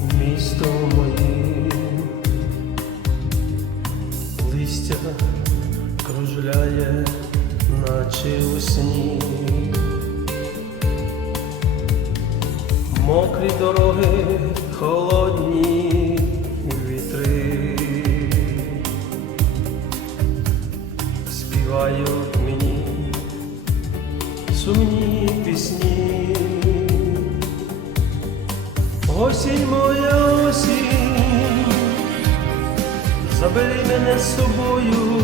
місто моє, листя кружляє, наче у сні, мокрі дороги холодні вітри, співають мені сумні пісні. Осінь моя осінь, забери мене з собою,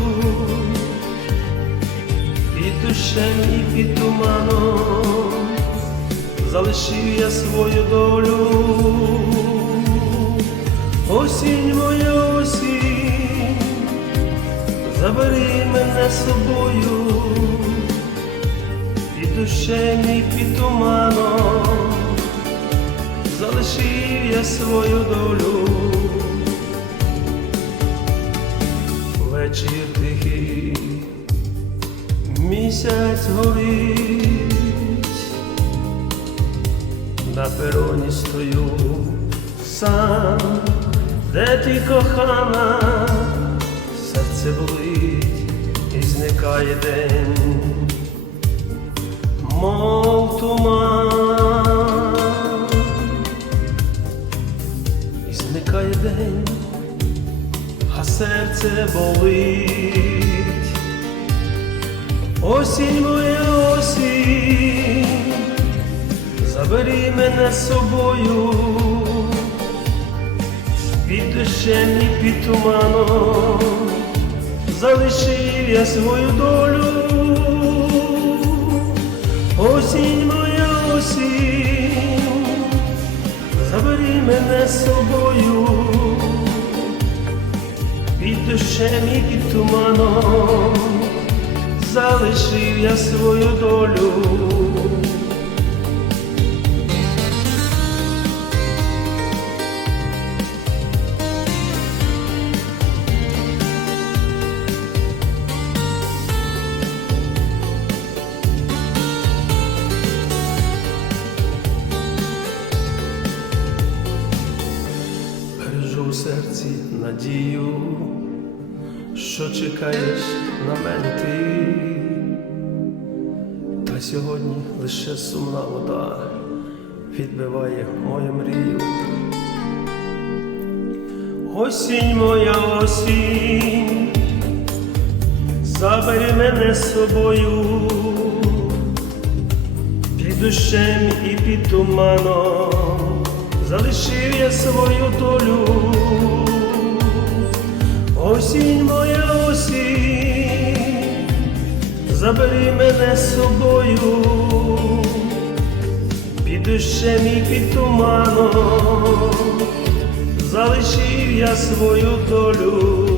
під душем і під туманом. Залишив я свою долю. Осінь моя осінь, забери мене з собою, під душем і під туманом залишив я свою долю. Вечір тихий, місяць горить, на пероні стою сам, де ти кохана, серце болить і зникає день, мов туман, серце болить. Осінь моя осінь, забери мене з собою, під дощем і під туманом, залишив я свою долю. Осінь моя осінь, забери мене з собою, під дощем і під туманом, залишив я свою долю. Серці надію, що чекаєш на мене ти, та сьогодні лише сумна вода відбиває мою мрію. Осінь моя осінь, забери мене з собою, під душем і під туманом залишив я свою долю. Осінь моя осінь, забери мене з собою, під дощем і під туманом залишив я свою долю.